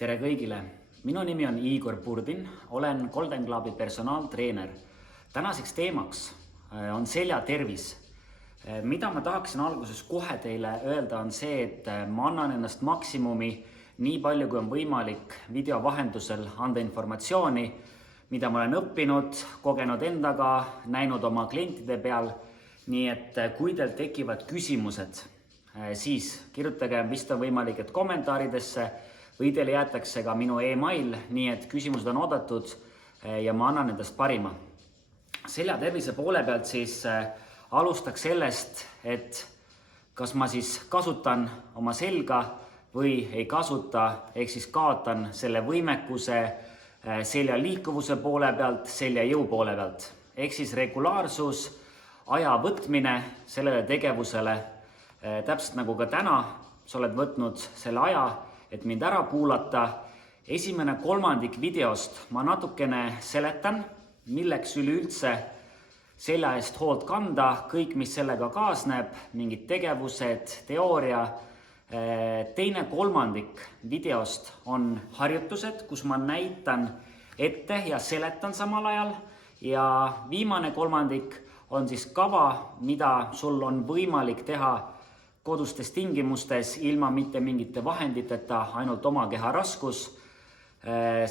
Tere kõigile! Minu nimi on Igor Purdin, olen Golden Clubi personaaltreener. Tänaseks teemaks on seljatervis. Mida ma tahaksin alguses kohe teile öelda on see, et ma annan ennast maksimumi nii palju kui on võimalik video vahendusel anda informatsiooni, mida ma olen õppinud, kogenud endaga, näinud oma klientide peal. Nii et kui teil tekivad küsimused, siis kirjutage vist on võimalik, et kommentaaridesse või teile jäetakse ka minu email, nii et küsimused on oodatud ja ma annan endast parima. Seljatervise poole pealt siis alustaks sellest, et kas ma siis kasutan oma selga või ei kasuta, ehk siis kaotan selle võimekuse selja liikuvuse poole pealt, selja jõu poole pealt. Ehk siis regulaarsus, aja võtmine sellele tegevusele, täpselt nagu ka täna, sa oled võtnud selle aja, et mind ära kuulata. Esimene kolmandik videost ma natukene seletan, milleks üleüldse selja eest hoolt kanda, kõik, mis sellega kaasneb, mingid tegevused, teooria. Teine kolmandik videost on harjutused, kus ma näitan ette ja seletan samal ajal. Ja viimane kolmandik on siis kava, mida sul on võimalik teha kodustes tingimustes ilma mitte mingite vahenditeta, ainult oma keha raskus.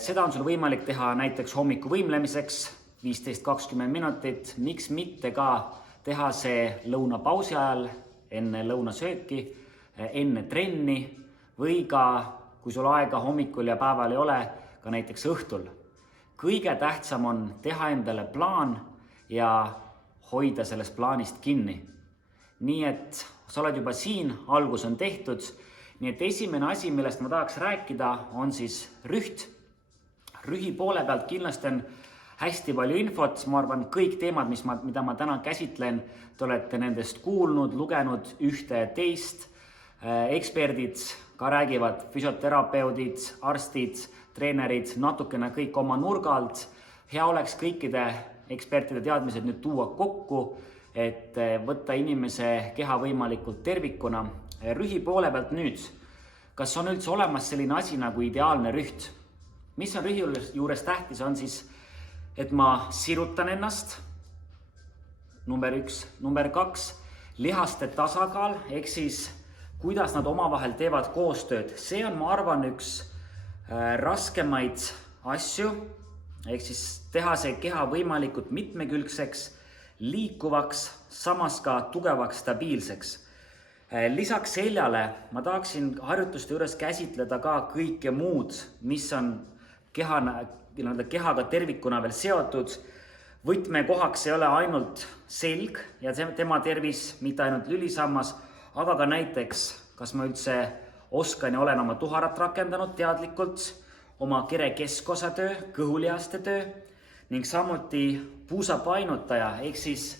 Seda on sul võimalik teha näiteks hommiku võimlemiseks 15-20 minutit, miks mitte ka teha see lõunapausi ajal, enne lõunasööki, enne trenni või ka, kui sul aega hommikul ja päeval ei ole, ka näiteks õhtul. Kõige tähtsam on teha endale plaan ja hoida sellest plaanist kinni. Nii et sa oled juba siin, algus on tehtud. Nii et esimene asi, millest ma tahaks rääkida, on siis rüht. Rühi poole pealt kindlasti on hästi palju infot. Ma arvan, kõik teemad, mida ma täna käsitlen, te olete nendest kuulnud, lugenud ühte teist. Eksperdid ka räägivad, füsioterapeudid, arstid, treenerid, natukene kõik oma nurga alt. Hea oleks kõikide ekspertide teadmised nüüd tuua kokku, et võtta inimese keha võimalikult tervikuna. Rühi poole pealt nüüd, kas on üldse olemas selline asi nagu ideaalne rüht? Mis on rühi juures tähtis on siis, et ma sirutan ennast, number 1, number 2, lihaste tasakaal, ehk siis kuidas nad omavahel teevad koostööd. See on, ma arvan, üks raskemaid asju, ehk siis teha see keha võimalikult mitmekülgseks, liikuvaks, samas ka tugevaks, stabiilseks. Lisaks seljale ma tahaksin harjutuste juures käsitleda ka kõike muud, mis on kehaga tervikuna veel seotud. Võtmekohaks ei ole ainult selg ja tema tervis, mitte ainult lülisammas, aga ka näiteks, kas ma üldse oskan ja olen oma tuharat rakendanud teadlikult, oma kere keskosa töö, kõhulihaste töö ning samuti puusapainutaja, ehk siis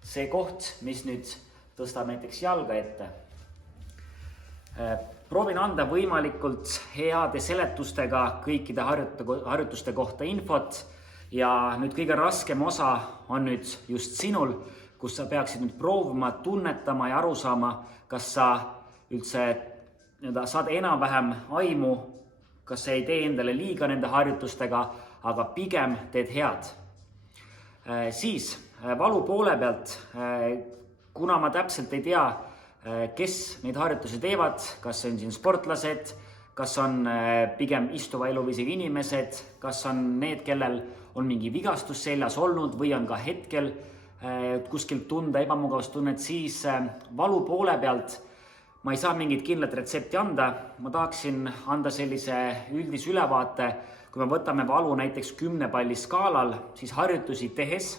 see koht, mis nüüd tõstab näiteks jalga ette. Proovin anda võimalikult heade seletustega kõikide harjutuste kohta infot ja nüüd kõige raskem osa on nüüd just sinul, kus sa peaksid nüüd proovima, tunnetama ja aru saama, kas sa üldse saad enam-vähem aimu, kas sa ei tee endale liiga nende harjutustega, aga pigem teed head. Siis valu poole pealt, kuna ma täpselt ei tea, kes neid harjutusi teevad, kas on siin sportlased, kas on pigem istuva eluviisiga inimesed, kas on need, kellel on mingi vigastus seljas olnud või on ka hetkel kuskilt tunda ebamugavustunnet, siis valu poole pealt ma ei saa mingit kindlat retsepti anda. Ma tahaksin anda sellise üldise ülevaate, kui me võtame valu näiteks 10 palli skaalal, siis harjutusi tehes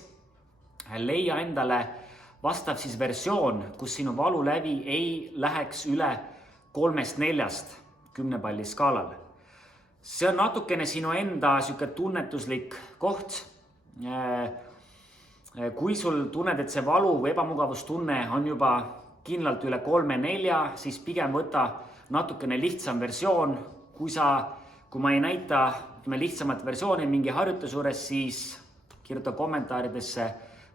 leia endale vastav siis versioon, kus sinu valulävi ei läheks üle 3-4 10 palli skaalal. See on natukene sinu enda tunnetuslik koht. Kui sul tunned, et see valu või ebamugavustunne on juba kindlalt üle 3-4, siis pigem võta natukene lihtsam versioon. Kui ma ei näita lihtsamat versiooni mingi harjutuse juures, siis kirjuta kommentaaridesse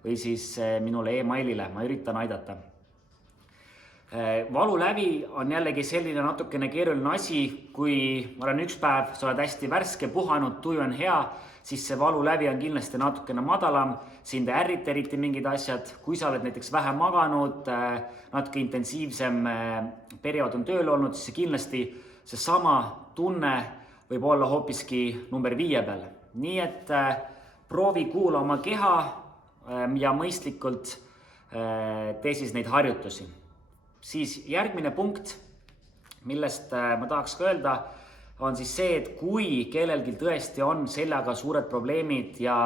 või siis minule emailile, ma üritan aidata. Valulävi on jällegi selline natukene keeruline asi, kui ma olen üks päev, sa oled hästi värske, puhanud, tuju on hea, siis see valulävi on kindlasti natukene madalam, sind ei ärrita eriti mingid asjad. Kui sa oled näiteks vähe maganud, natuke intensiivsem periood on tööl olnud, siis kindlasti seesama tunne võib olla hoopiski number 5 peal. Nii et proovi kuula oma keha ja mõistlikult tee siis neid harjutusi. Siis järgmine punkt, millest ma tahaks ka öelda, on siis see, et kui kellelgi tõesti on seljaga suured probleemid ja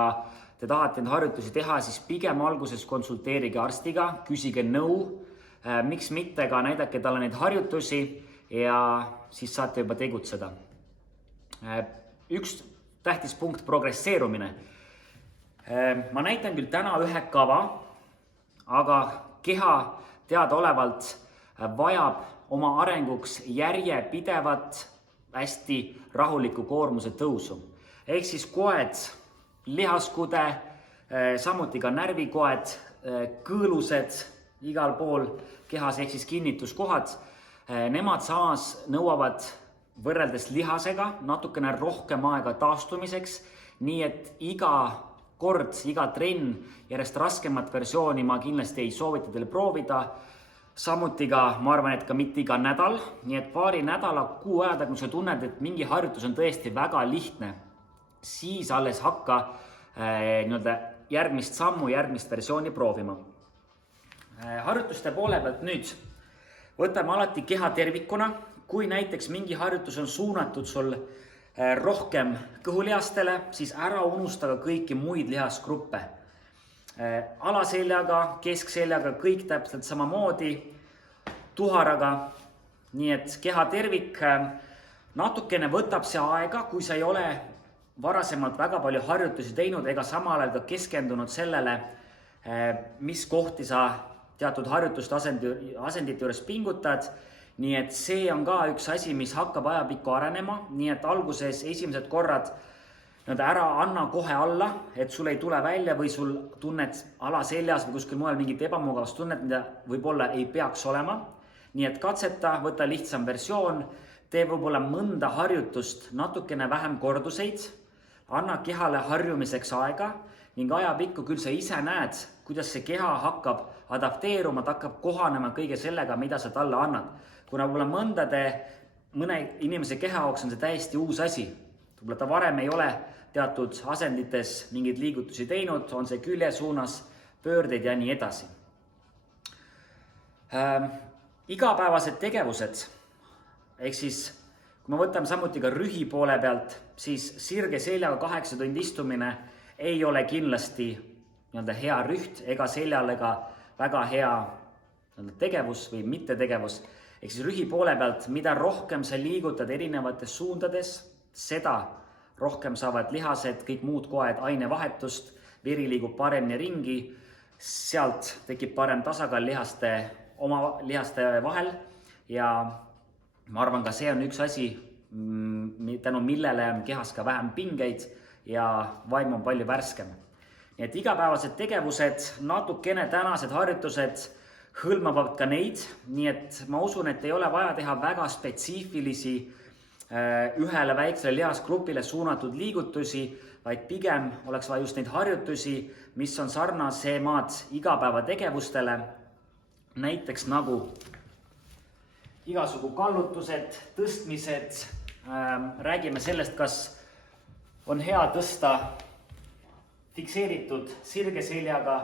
te tahate neid harjutusi teha, siis pigem alguses konsulteerige arstiga, küsige nõu, miks mitte ka näidake talle neid harjutusi ja siis saate juba tegutseda. Üks tähtis punkt, progresseerumine. Ma näitan küll täna ühe kava, aga keha teadaolevalt vajab oma arenguks järjepidevat hästi rahuliku koormuse tõusu. Ehk siis koed, lihaskude, samuti ka närvikoed, kõõlused igal pool kehas ehk siis kinnituskohad, nemad samas nõuavad võrreldes lihasega natukene rohkem aega taastumiseks, nii et iga kord, iga trenn, järjest raskemat versiooni ma kindlasti ei soovita teile proovida. Samuti ka, ma arvan, et ka mitte iga nädal, nii et paari nädala, kuu aja tagant, kui sa tunned, et mingi harjutus on tõesti väga lihtne, siis alles hakka järgmist sammu, järgmist versiooni proovima. Harjutuste poole pealt nüüd võtame alati keha tervikuna. Kui näiteks mingi harjutus on suunatud sul rohkem kõhulihastele, siis ära unusta kõiki muid lihasgruppe. Alaseljaga, keskseljaga, kõik täpselt samamoodi, tuharaga, nii et keha tervik. Natukene võtab see aega, kui sa ei ole varasemalt väga palju harjutusi teinud ega samal ajal ka keskendunud sellele, mis kohti sa teatud harjutuste asendite juures pingutad. Nii et see on ka üks asi, mis hakkab ajapikku arenema, nii et alguses esimesed korrad ära anna kohe alla, et sul ei tule välja või sul tunned alaseljas või kuskil mujal mingit ebamugavust tunnet, mida võib-olla ei peaks olema. Nii et katseta, võta lihtsam versioon, tee võib-olla mõnda harjutust natukene vähem korduseid, anna kehale harjumiseks aega ning ajapikku küll sa ise näed, kuidas see keha hakkab adapteeruma, ta hakkab kohanema kõige sellega, mida sa talle annad. Kuna võib-olla mõne inimese keha jaoks on see täiesti uus asi. Võib-olla ta varem ei ole teatud asendites mingeid liigutusi teinud, on see külje suunas, pöördeid ja nii edasi. Igapäevased tegevused, ehk siis kui me võtame samuti ka rühi poole pealt, siis sirge seljaga 8 tundi istumine ei ole kindlasti hea rüht ega seljal ega väga hea tegevus või mittetegevus. Ehk siis rühi poole pealt, mida rohkem sa liigutad erinevates suundades, seda rohkem saavad lihased, kõik muud koed ainevahetust, veri liigub paremini ringi, sealt tekib parem tasakaal oma lihaste vahel ja ma arvan, ka see on üks asi, tänu millele on kehas ka vähem pingeid ja vaim on palju värskem. Nii et igapäevased tegevused, natukene tänased harjutused hõlmavad ka neid, nii et ma usun, et ei ole vaja teha väga spetsiifilisi ühele väiksele lihasgrupile suunatud liigutusi, vaid pigem oleks vaja just neid harjutusi, mis on sarnasemad igapäevategevustele, näiteks nagu igasugu kallutused, tõstmised, räägime sellest, kas on hea tõsta fikseeritud sirge seljaga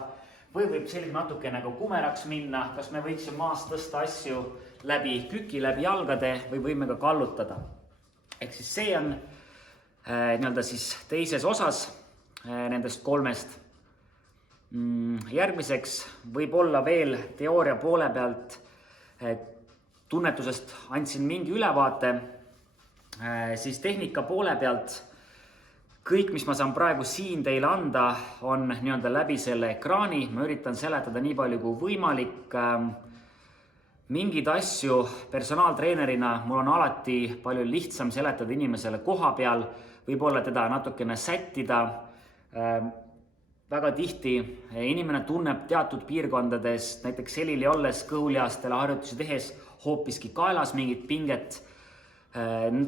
või võib selline natuke nagu kumeraks minna, kas me võiksime maast tõsta asju läbi küki, läbi jalgade või võime ka kallutada. Ehk siis see on siis teises osas nendest 3. Järgmiseks võib olla veel teooria poole pealt, tunnetusest andsin mingi ülevaate, siis tehnika poole pealt kõik, mis ma saan praegu siin teile anda, on läbi selle ekraani, ma üritan seletada nii palju kui võimalik. Mingid asju personaaltreenerina mul on alati palju lihtsam seletada inimesele koha peal, võib-olla teda natukene sättida. väga tihti inimene tunneb teatud piirkondades, näiteks selili olles kõhulihastele harjutusi tehes hoopiski kaelas mingit pinget.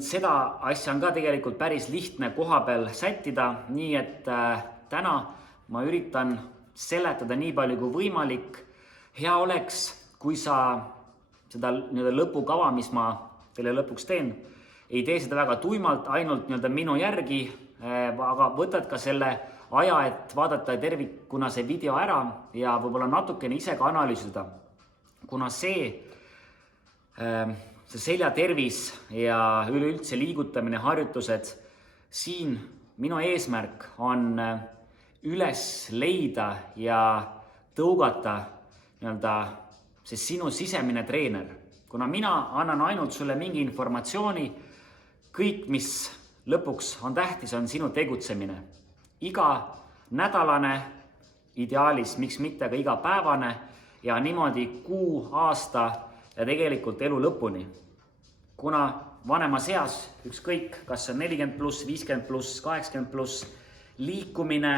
Seda asja on ka tegelikult päris lihtne koha peal sättida, nii et täna ma üritan seletada nii palju kui võimalik. Hea oleks, kui sa seda lõpukava, mis ma teile lõpuks teen, ei tee seda väga tuimalt, ainult minu järgi, aga võtad ka selle aja, et vaadata tervikuna see video ära ja võib-olla natukene ise ka analüüsida. Kuna see seljatervis ja üleüldse liigutamine, harjutused, siin minu eesmärk on üles leida ja tõugata see sinu sisemine treener. Kuna mina annan ainult sulle mingi informatsiooni, kõik, mis lõpuks on tähtis, on sinu tegutsemine. Iga nädalane, ideaalis, miks mitte ka igapäevane ja niimoodi kuu, aasta ja tegelikult elu lõpuni. Kuna vanemas eas, ükskõik, kas on 40+, 50+, 80+, liikumine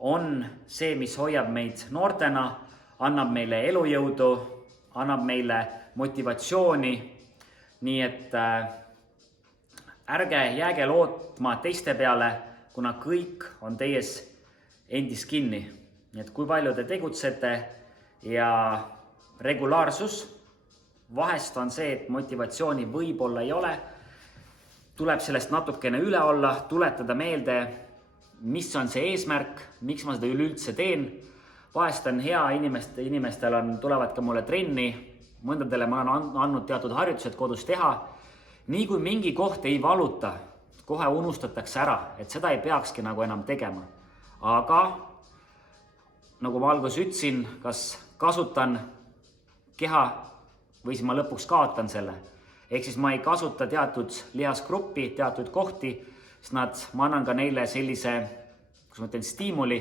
on see, mis hoiab meid noortena, annab meile elujõudu, annab meile motivatsiooni, nii et ärge jääge lootma teiste peale, kuna kõik on teies endis kinni. Nii et kui palju te tegutsete ja regulaarsus, vahest on see, et motivatsiooni võib-olla ei ole, tuleb sellest natukene üle olla, tuletada meelde, mis on see eesmärk, miks ma seda üleüldse teen. Vahest on hea, inimestel tulevad ka mulle trenni, mõndadele ma olen andnud teatud harjutused kodus teha. Nii kui mingi koht ei valuta, kohe unustatakse ära, et seda ei peakski enam tegema. Aga nagu ma alguses ütlesin, kas kasutan keha või siis ma lõpuks kaotan selle. Ehk siis ma ei kasuta teatud lihasgruppi, teatud kohti, siis ma annan ka neile sellise, stiimuli,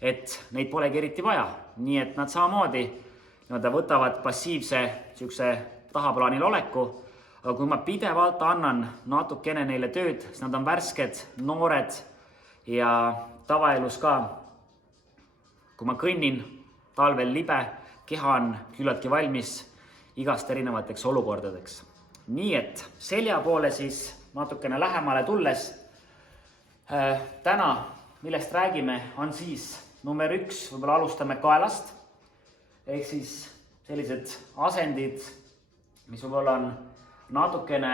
et neid polegi eriti vaja. Nii et nad samamoodi võtavad passiivse tahaplaanil oleku, aga kui ma pidevalt annan natukene neile tööd, siis nad on värsked, noored ja tavaelus ka. Kui ma kõnnin talvel libe, keha on küllaltki valmis igast erinevateks olukordadeks. Nii et selja poole siis natukene lähemale tulles, täna, millest räägime, on siis number 1, võib-olla alustame kaelast, ehk siis sellised asendid, mis võib-olla on natukene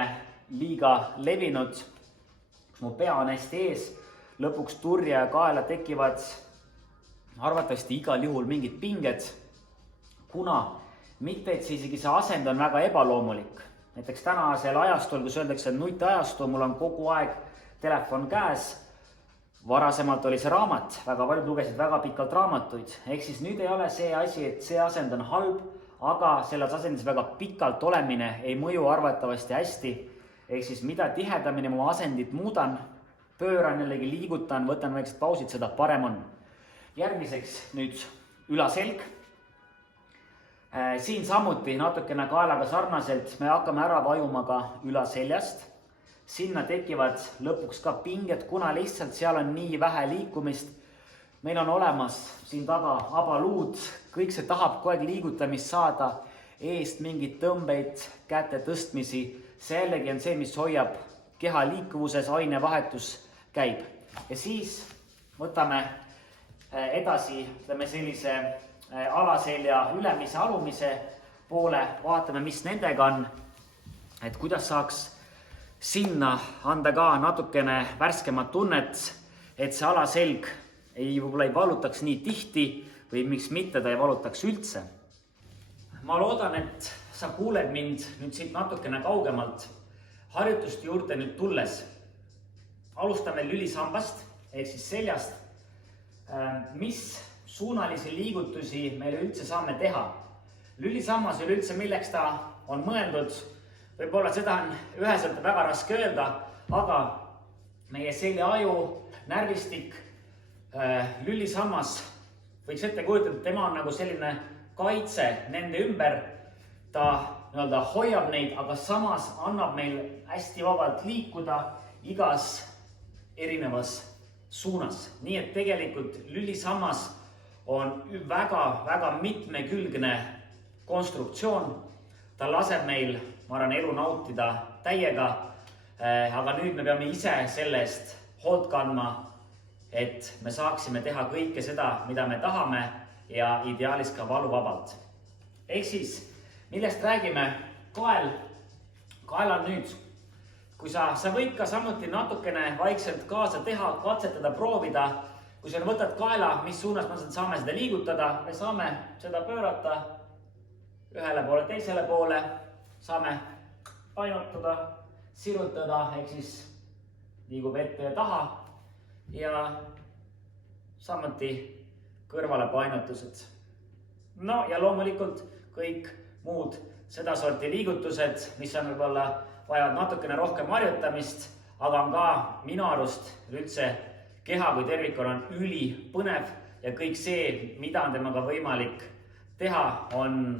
liiga levinud, kus mu pea on hästi ees, lõpuks turja ja kaela tekivad arvatavasti igal juhul mingid pinged, kuna mitte, et isegi see asend on väga ebaloomulik. Näiteks tänasel ajastul, kus öeldakse, et nutiajastu, mul on kogu aeg telefon käes, varasemalt oli see raamat, väga paljud lugesid väga pikalt raamatuid, ehk siis nüüd ei ole see asi, et see asend on halb, aga selles asendis väga pikalt olemine ei mõju arvatavasti hästi, ehk siis mida tihedamini mu asendit muudan, pööran jällegi, liigutan, võtan väiksed pausid, seda parem on. Järgmiseks nüüd ülaselg. Siin samuti natukene kaelaga sarnaselt me hakkame ära vajuma ka ülaseljast. Sinna tekivad lõpuks ka pinged, kuna lihtsalt seal on nii vähe liikumist. Meil on olemas siin taga abaluud, kõik see tahab kogu aeg liigutamist saada, eest mingid tõmbeid, käte tõstmisi. See jällegi on see, mis hoiab keha liikuvuses, ainevahetus käib. Ja siis võtame edasi, sellise alaselja ülemise, alumise poole, vaatame, mis nendega on, et kuidas saaks sinna anda ka natukene värskemat tunnet, et see alaselg võib-olla ei valutaks nii tihti või miks mitte ta ei valutaks üldse. Ma loodan, et sa kuuled mind nüüd siit natukene kaugemalt harjutuste juurde nüüd tulles. Alustame lülisambast ehk siis seljast. Mis suunalisi liigutusi meil üldse saame teha? Lülisammas üleüldse, milleks ta on mõeldud, võib-olla seda on üheselt väga raske öelda, aga meie seljaaju, närvistik, lülisammas, võiks ette kujutada, et tema on nagu selline kaitse nende ümber, ta hoiab neid, aga samas annab meil hästi vabalt liikuda igas erinevas suunas. Nii et tegelikult lülisammas on väga mitmekülgne konstruktsioon. Ta laseb meil, ma arvan, elu nautida täiega, aga nüüd me peame ise selle eest hoolt kandma, et me saaksime teha kõike seda, mida me tahame ja ideaalis ka valuvabalt. Ehk siis, millest räägime? Kael on nüüd, kui sa võid ka samuti natukene vaikselt kaasa teha, katsetada, proovida. Kui sa võtad kaela, mis suunas me saame seda liigutada, me saame seda pöörata ühele poole, teisele poole, saame painutada, sirutada, ehk siis liigub ette ja taha ja samuti kõrvale painutused. No ja loomulikult kõik muud sedasorti liigutused, mis on võib-olla vajavad natukene rohkem harjutamist, aga on ka minu arust üldse keha kui tervikuna on ülipõnev ja kõik see, mida on temaga võimalik teha, on,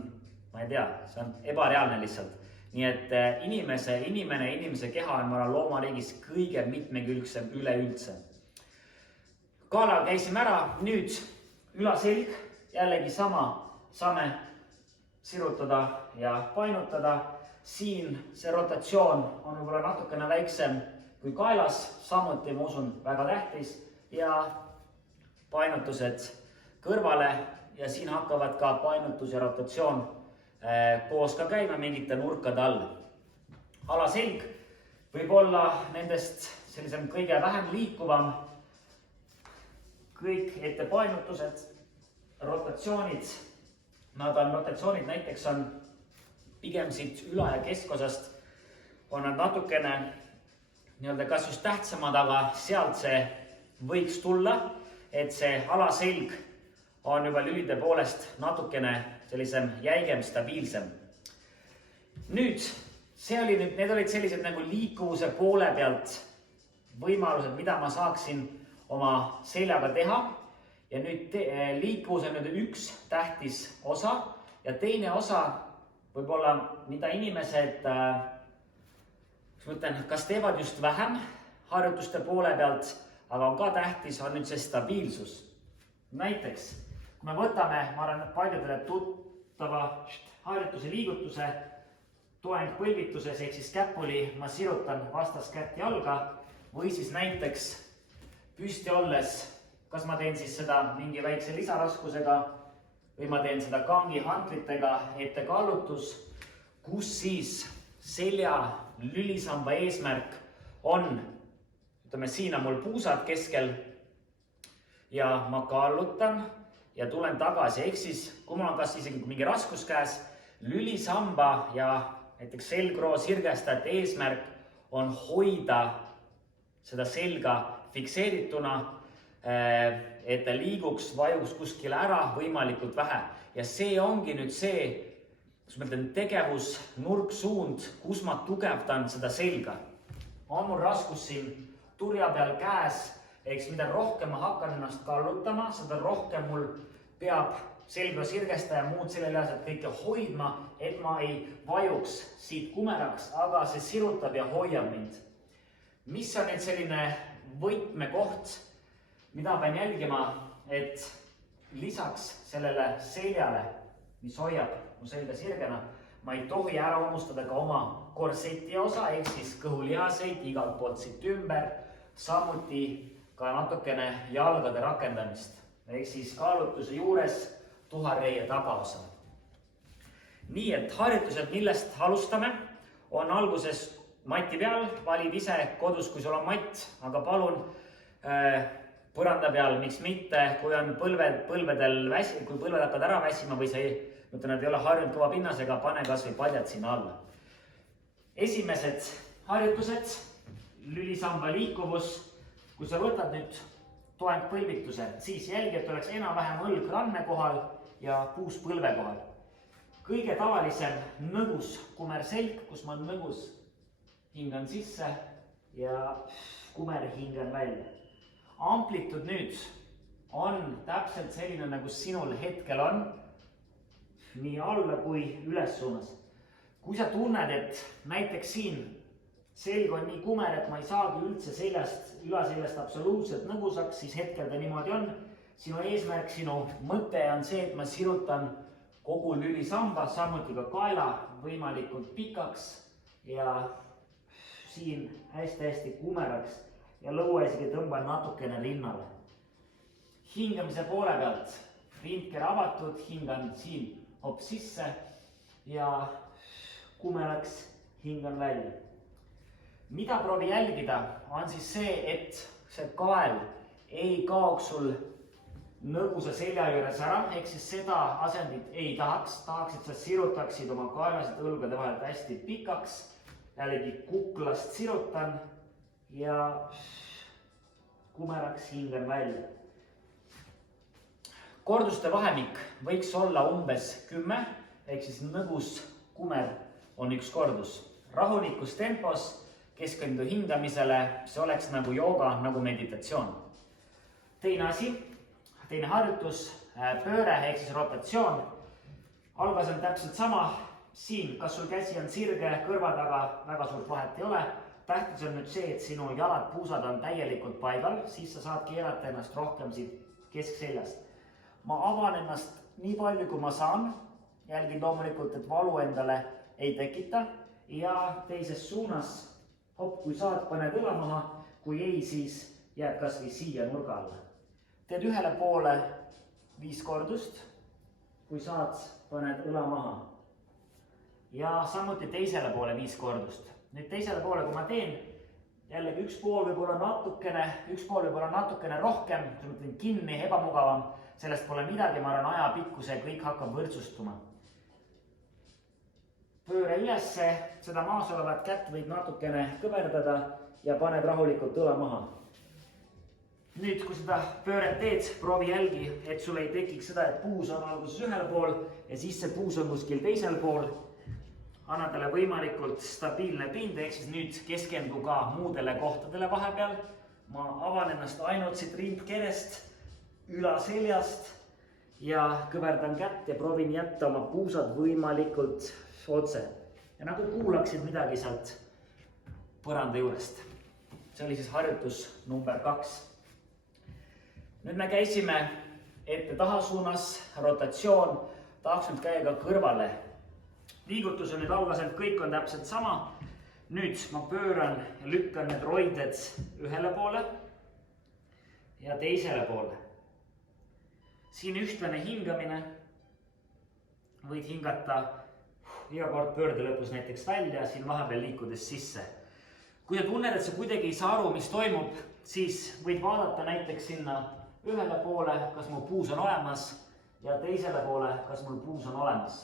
ma ei tea, see on ebareaalne lihtsalt. Nii et inimese keha on loomariigis kõige mitmekülgsem üleüldse. Kaalal käisime ära, nüüd ülaselg, jällegi sama, saame sirutada ja painutada. Siin see rotatsioon on võib-olla natukene väiksem kui kaelas, samuti ma usun väga tähtis ja painutused kõrvale ja siin hakkavad ka painutus ja rotatsioon koos ka käima mingite nurkade all. Alaselg võib olla nendest sellisem kõige vähem liikuvam. Kõik ette painutused, rotatsioonid, rotatsioonid näiteks on pigem siit üla- ja keskosast on nad natukene kas just tähtsamad, aga sealt see võiks tulla, et see alaselg on juba lülide poolest natukene sellisem jäigem, stabiilsem. Nüüd, need olid sellised nagu liikuvuse poole pealt võimalused, mida ma saaksin oma seljaga teha. Ja nüüd liikuvus on üks tähtis osa ja teine osa võib-olla, mida inimesed kas teevad just vähem harjutuste poole pealt, aga on ka tähtis, on nüüd see stabiilsus. Näiteks, kui me võtame, ma arvan, paljudele tuttava harjutuse liigutuse, toeng põlvituses, ehk siis käpuli ma sirutan vastaskätt jalga või siis näiteks püsti olles, kas ma teen siis seda mingi väikse lisaraskusega või ma teen seda kangi hantlitega ettekaallutus, kus siis selja lülisamba eesmärk on, siin on mul puusad keskel ja ma kaallutan ja tulen tagasi, ehk siis kui mul on kas isegi mingi raskus käes, lülisamba ja näiteks selgroo sirgestajate eesmärk on hoida seda selga fikseerituna, et ta liiguks, vajuks kuskile ära võimalikult vähe. Ja see ongi nüüd see, kus ma ütlen tegevus, nurksuund, kus ma tugevdan seda selga. On mul raskus siin turja peal käes, ehk mida rohkem ma hakkan ennast kallutama, seda rohkem mul peab selgroo sirgestaja muud selleleasjad kõike hoidma, et ma ei vajuks siit kumeraks, aga see sirutab ja hoiab mind. Mis on nüüd selline võtmekoht, mida pean jälgima, et lisaks sellele seljale, mis hoiab mu selga sirgena, ma ei tohi ära unustada ka oma korseti osa, ehk siis kõhulihaseid igalt poolt siit ümber, samuti ka natukene jalgade rakendamist, ehk siis kaalutuse juures tuhareie tagaosa. Nii et harjutused, millest alustame, on alguses mati peal, valid ise kodus, kui sul on matt, aga palun põranda peal, miks mitte, kui on põlvedel kui põlved hakkad ära väsima või see ei ole harjunud kõva pinnasega, pane kas või paljad sinna alla. Esimesed harjutused, lülisamba liikuvus, kui sa võtad nüüd toeng põlvituse, siis jälgi, et oleks enam-vähem õlg ranne kohal ja puus põlve kohal. Kõige tavalisem nõgus kumerselg, kus ma nõgus hingan sisse ja kumer hingan välja. Amplitud nüüd on täpselt selline, nagu sinul hetkel on, nii alla kui üles suunas. Kui sa tunned, et näiteks siin selg on nii kumer, et ma ei saagi üldse ülaseljast absoluutselt nõgusaks, siis hetkel ta niimoodi on. Sinu eesmärk, sinu mõte on see, et ma sirutan kogu lülisamba, samuti ka kaela võimalikult pikaks ja siin hästi-hästi kumeraks ja lõua isegi tõmban natukene rinnale. Hingamise poole pealt rindkera avatud, hingan siin hopp sisse ja kumeraks hingan välja. Mida proovi jälgida, on siis see, et see kael ei kaoks sul nõgusa selja juures ära, ehk siis seda asendit ei tahaks, et sa sirutaksid oma kaelasid õlgade vahelt hästi pikaks, jällegi kuklast sirutan ja kumeraks hingan välja. Korduste vahemik võiks olla umbes 10, ehk siis nõgus kumer on üks kordus. Rahulikus tempos keskendu hingamisele, see oleks nagu jooga, nagu meditatsioon. Teine asi, teine harjutus, pööre ehk siis rotatsioon. Algas on täpselt sama, siin, kas sul käsi on sirge, kõrva taga, väga suurt vahet ei ole. Tähtis on nüüd see, et sinu jalad, puusad on täielikult paigal, siis sa saad keerata ennast rohkem siit keskseljast. Ma avan ennast nii palju, kui ma saan, jälgin loomulikult, et valu endale ei tekita ja teises suunas, hopp, kui saad, paned õla maha, kui ei, siis jääd kas või siia nurga alla. Teed ühele poole 5 kordust, kui saad, paned õla maha. Ja samuti teisele poole 5 kordust. Nüüd teisele poole, kui ma teen, jällegi üks pool võib olla natukene rohkem, kui ma teen kinni, ebamugavam, sellest pole midagi, ma arvan, ajapikkuse, kõik hakkab võrdsustuma. Pööre ülesse, seda maas olevat kätt võid natukene kõverdada ja paned rahulikult õla maha. Nüüd, kui seda pööret teed, proovi jälgi, et sul ei tekiks seda, et puus on alguses ühel pool ja siis see puus on kuskil teisel pool. Anna talle võimalikult stabiilne pind, ehk siis nüüd keskendu ka muudele kohtadele vahepeal. Ma avan ennast ainult siit rindkerest, ülaseljast ja kõverdan kätt ja proovin jätta oma puusad võimalikult otse. Ja nagu kuulaksid midagi sealt põranda juurest. See oli siis harjutus number 2. Nüüd me käisime ette taha suunas, rotatsioon, tahaks nüüd käia ka kõrvale. Liigutus on nüüd algaselt, kõik on täpselt sama. Nüüd ma pööran ja lükkan need roided ühele poole ja teisele poole. Siin ühtlane hingamine. Võid hingata iga kord pöörde lõpus näiteks välja, siin vahepeal liikudes sisse. Kui sa tunned, et sa kuidagi ei saa aru, mis toimub, siis võid vaadata näiteks sinna ühele poole, kas mul puus on olemas ja teisele poole, kas mul puus on olemas.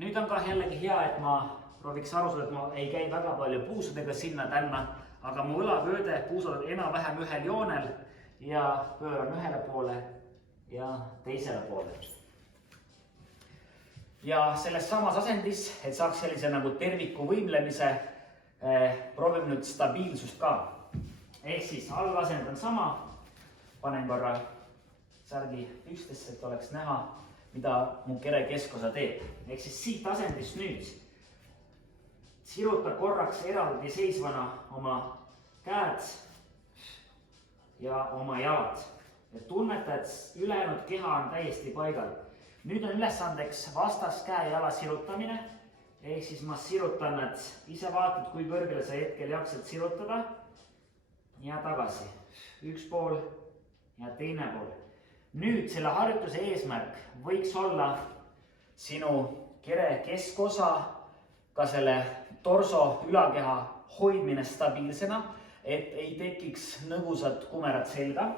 Nüüd on ka jällegi hea, et ma prooviks aru saada, et ma ei käi väga palju puusadega sinna-tänna, aga mu õlavööde puusad on enam-vähem ühel joonel ja pööran ühele poole ja teisele poole. Ja selles samas asendis, et saaks sellise nagu terviku võimlemise, proovime nüüd stabiilsust ka. Ehk siis algasend on sama, panen korra särgi pükstesse, et oleks näha, mida mu kere keskosa teeb. Ehk siis siit asendist nüüd siruta korraks eraldi seisvana oma käed ja oma jalad. Ja tunneta, et ülejäänud keha on täiesti paigal. Nüüd on ülesandeks vastas käe ja jala sirutamine, ehk siis ma sirutan, et ise vaatad, kui kõrgele sa hetkel jaksad sirutada ja tagasi. Üks pool ja teine pool. Nüüd selle harjutuse eesmärk võiks olla sinu kere keskosa, ka selle torso ülakeha hoidmine stabiilsena, et ei tekiks nõgusat kumerat selga.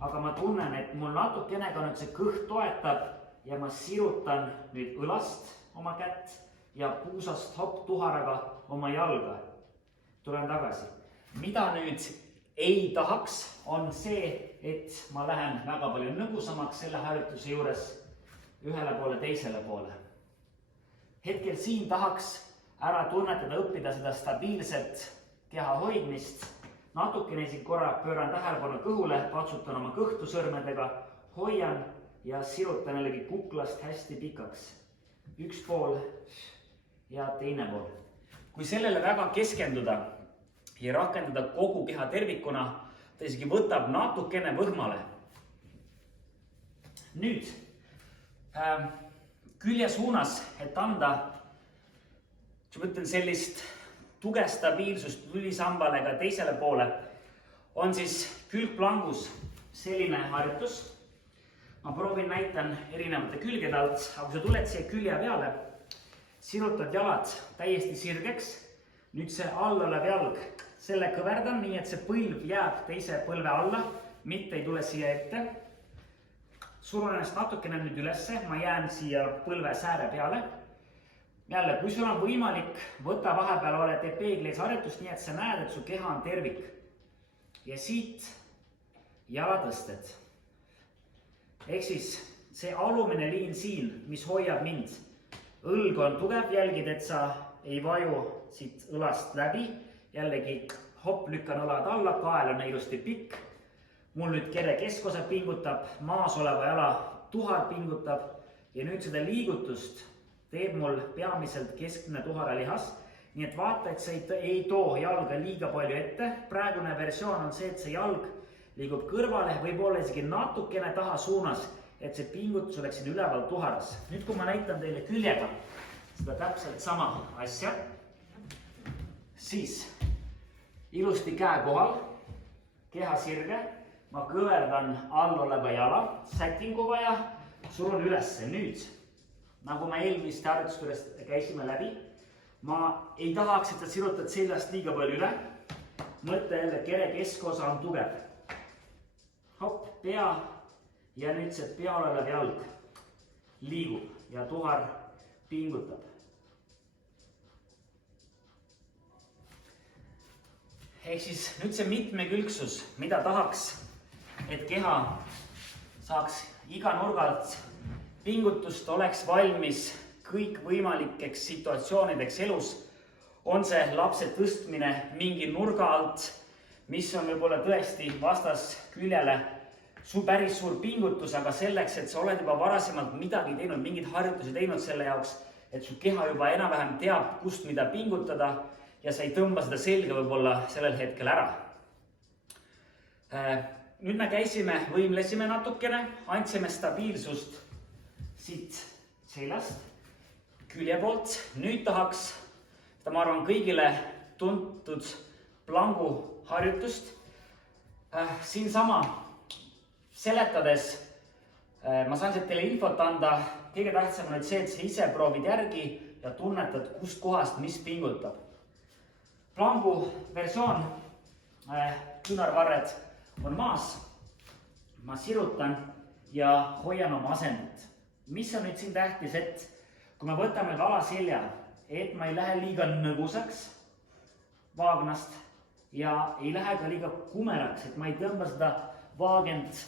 Aga ma tunnen, et mul natukene ka nüüd see kõht toetab ja ma sirutan nüüd õlast oma kätt ja puusast hopp tuharaga oma jalga. Tulen tagasi. Mida nüüd ei tahaks, on see, et ma lähen väga palju nõgusamaks selle harjutuse juures ühele poole, teisele poole. Hetkel siin tahaks ära tunnetada, õppida seda stabiilset keha hoidmist. Natukene isegi korra pööran tähelepanu kõhule, patsutan oma kõhtu sõrmedega, hoian ja sirutan jällegi kuklast hästi pikaks. Üks pool ja teine pool. kui sellele väga keskenduda ja rakendada kogu keha tervikuna, ta isegi võtab natukene võhmale. Nüüd külje suunas, et anda, ma ütlen sellist tuge stabiilsust lülisambale ka teisele poole, on siis külgplangus selline harjutus. Ma proovin, näitan erinevate külgede alt, aga kui sa tuled siia külje peale, sirutad jalad täiesti sirgeks. Nüüd see all olev jalg, selle kõverdan nii, et see põlv jääb teise põlve alla, mitte ei tule siia ette. Surun ennast natukene nüüd ülesse, ma jään siia põlve sääre peale. Jälle, kui sul on võimalik, võta vahepeal ole, tee peeglis harjutust nii, et sa näed, et su keha on tervik. Ja siit jalatõsted. Ehk siis see alumine liin siin, mis hoiab mind. Õlg on tugev, jälgid, et sa ei vaju siit õlast läbi. Jällegi hopp, lükkan õlad alla, kael on ilusti pikk. Mul nüüd kere keskosa pingutab, maas oleva jala tuhar pingutab. Ja nüüd seda liigutust teeb mul peamiselt keskmine tuharalihas. Nii et vaata, et see ei too jalga liiga palju ette. Praegune versioon on see, et see jalg liigub kõrvale, võib-olla isegi natukene taha suunas, et see pingutus oleks siin üleval tuharas. Nüüd, kui ma näitan teile küljega seda täpselt sama asja, siis ilusti käe kohal, keha sirge, ma kõverdan all oleva jala, sätingu vaja, surun ülesse. Nüüd, nagu ma eelmiste harjutusturest käisime läbi, ma ei tahaks, et sa sirutad seljast liiga palju üle. Mõtle jälle, kere keskosa on tugev. Hopp, pea ja nüüd see peal olev jalg liigub ja tuhar pingutab. Ehk siis nüüd see mitmekülgsus, mida tahaks, et keha saaks iga nurgalt pingutust, oleks valmis kõikvõimalikeks situatsioonideks elus. On see lapse tõstmine mingi nurga alt, mis on võib-olla tõesti vastas küljele päris suur pingutus, aga selleks, et sa oled juba varasemalt midagi teinud, mingid harjutusi teinud selle jaoks, et su keha juba enam-vähem teab, kust mida pingutada ja sa ei tõmba seda selga võib-olla sellel hetkel ära. Nüüd me käisime, võimlesime natukene, andsime stabiilsust siit seljast, külje poolt. Nüüd tahaks, seda ma arvan kõigile tuntud plangu harjutust. Siinsama seletades ma saan siit teile infot anda. Kõige tähtsam on see, et sa ise proovid järgi ja tunnetad, kust kohast mis pingutab. Plangu versioon, küünarvarred on maas. Ma sirutan ja hoian oma asendit. Mis on nüüd siin tähtis, et kui me võtame nüüd alaselja, et ma ei lähe liiga nõgusaks vaagnast, ja ei lähe ka liiga kumeraks, et ma ei tõmba seda vaagent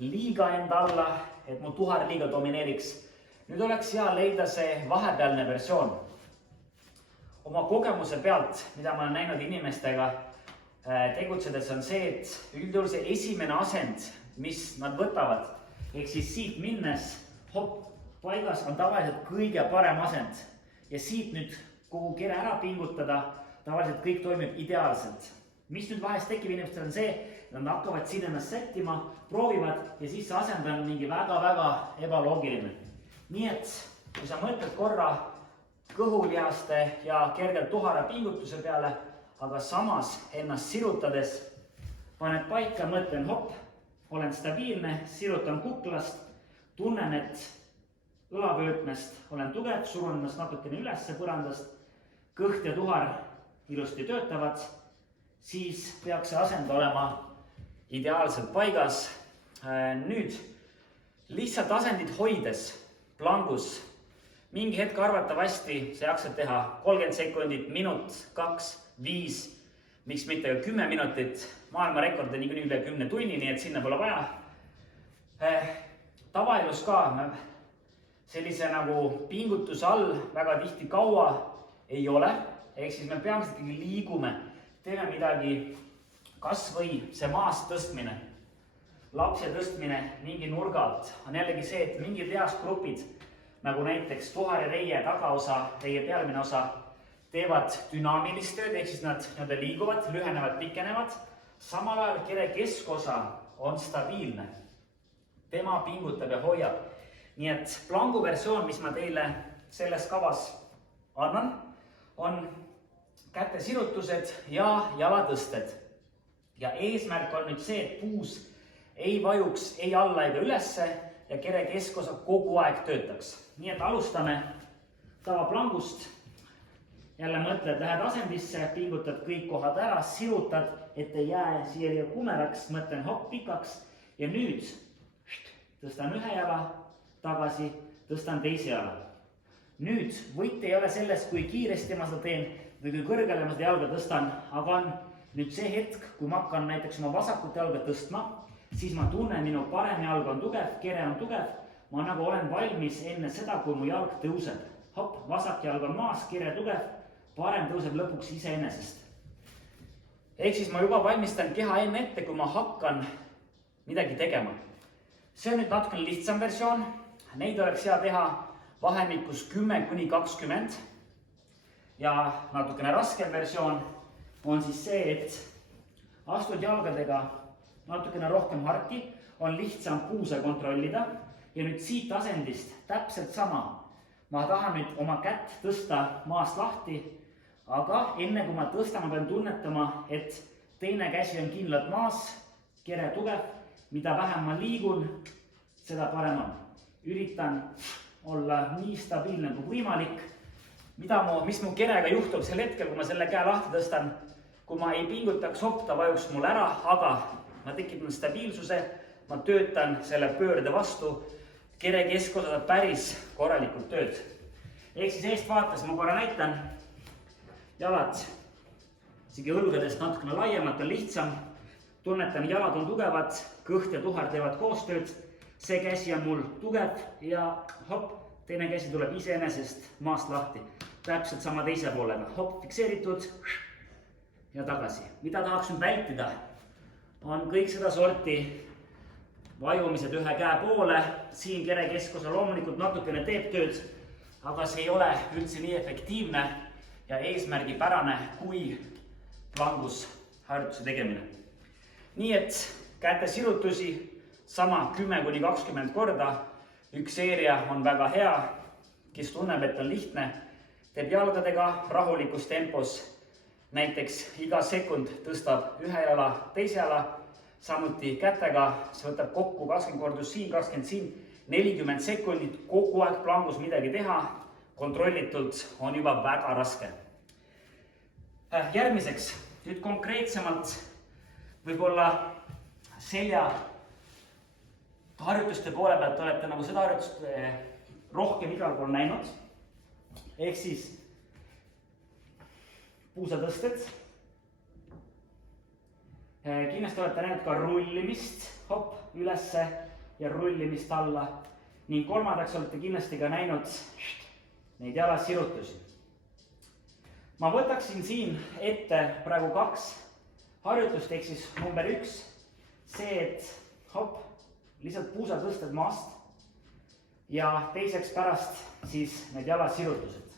liiga enda alla, et mu tuhar liiga domineeriks. Nüüd oleks hea leida see vahepealne versioon. Oma kogemuse pealt, mida ma olen näinud inimestega tegutsedes, on see, et üldjuhul see esimene asend, mis nad võtavad, ehk siis siit minnes, hopp, paigas on tavaliselt kõige parem asend. Ja siit nüüd kogu kere ära pingutada, tavaliselt kõik toimib ideaalselt. Mis nüüd vahest tekib inimestel on see, et nad hakkavad siin ennast sättima, proovivad ja siis see asend on mingi väga-väga ebaloogiline. Nii et, kui sa mõtled korra kõhulihaste ja kergelt tuhara pingutuse peale, aga samas ennast sirutades paned paika, mõtlen hopp, olen stabiilne, sirutan kuklast, tunnen, et õlavöötmest olen tugev, surun ennast natukene ülesse põrandast, kõht ja tuhar ilusti töötavad, siis peaks see asend olema ideaalselt paigas. Nüüd lihtsalt asendid hoides plangus mingi hetk arvatavasti sa jaksad teha 30 sekundit, minut, 2, 5, miks mitte ka 10 minutit. Maailmarekord on niikuinii üle 10 tunni, nii et sinna pole vaja. Tavaelus ka sellise nagu pingutuse all väga tihti kaua ei ole. Ehk siis me peamiselt ikkagi liigume, teeme midagi, kas või see maast tõstmine, lapse tõstmine mingi nurga alt on jällegi see, et mingid lihasgrupid, nagu näiteks tuhar ja reie tagaosa, reie pealmine osa, teevad dünaamilist tööd, ehk siis nad liiguvad, lühenevad, pikenevad. Samal ajal kere keskosa on stabiilne. Tema pingutab ja hoiab. Nii et plangu versioon, mis ma teile selles kavas annan, on käte sirutused ja jalatõsted. Ja eesmärk on nüüd see, et puus ei vajuks ei alla ega ülesse ja kere keskosa kogu aeg töötaks. Nii et alustame tavaplangust. Jälle mõtled, lähed asendisse, pingutad kõik kohad ära, sirutad, et ei jää siia liiga kumeraks, mõtlen hopp pikaks ja nüüd tõstan ühe jala tagasi, tõstan teise jala. Nüüd võit ei ole selles, kui kiiresti ma seda teen või kui kõrgele ma seda jalga tõstan, aga on nüüd see hetk, kui ma hakkan näiteks oma vasakut jalga tõstma, siis ma tunnen, minu parem jalg on tugev, kere on tugev, ma nagu olen valmis enne seda, kui mu jalg tõuseb. Hopp, vasak jalg on maas, kere tugev, parem tõuseb lõpuks iseenesest. Ehk siis ma juba valmistan keha enne ette, kui ma hakkan midagi tegema. See on nüüd natukene lihtsam versioon. Neid oleks hea teha vahemikus 10–20. Ja natukene raskem versioon on siis see, et astud jalgadega natukene rohkem harki, on lihtsam puuse kontrollida ja nüüd siit asendist täpselt sama. Ma tahan nüüd oma kätt tõsta maast lahti, aga enne kui ma tõstan, ma pean tunnetama, et teine käsi on kindlalt maas, kere tugev, mida vähem ma liigun, seda parem on. Üritan olla nii stabiilne kui võimalik. Mis mu kerega juhtub sel hetkel, kui ma selle käe lahti tõstan, kui ma ei pingutaks, hopp, ta vajuks mul ära, aga ma tekitan stabiilsuse, ma töötan selle pöörde vastu, kere keskosa päris korralikult tööd. Ehk siis eest vaates ma korra näitan, jalad isegi õlgadest natukene laiemalt on lihtsam, tunnetan, jalad on tugevad, kõht ja tuhar teevad koostööd, see käsi on mul tugev ja hopp, teine käsi tuleb iseenesest maast lahti. Täpselt sama teise poolega, hopp, fikseeritud ja tagasi. Mida tahaks nüüd vältida, on kõik seda sorti vajumised ühe käe poole, siin kere keskosa loomulikult natukene teeb tööd, aga see ei ole üldse nii efektiivne ja eesmärgipärane kui langusharjutuse tegemine. Nii et käte sirutusi sama 10–20 korda, üks seeria on väga hea, kes tunneb, et on lihtne, teeb jalgadega rahulikus tempos, näiteks iga sekund tõstab ühe jala, teise jala, samuti kätega, see võtab kokku 20 kordus siin, 20 siin, 40 sekundit kogu aeg plangus midagi teha, kontrollitult on juba väga raske. Järgmiseks, nüüd konkreetsemalt võib-olla selja harjutuste poole pealt olete nagu seda harjutust rohkem igal pool näinud. Ehk siis puusatõsted. Kindlasti olete näinud ka rullimist, hopp, ülesse ja rullimist alla. Ning kolmandaks olete kindlasti ka näinud neidjalasirutusi. Ma võtaksin siin ette praegu 2 harjutust, ehk siis number 1, see, et hopp, lihtsalt puusatõsted maast ja teiseks pärast siis needjalasirutused.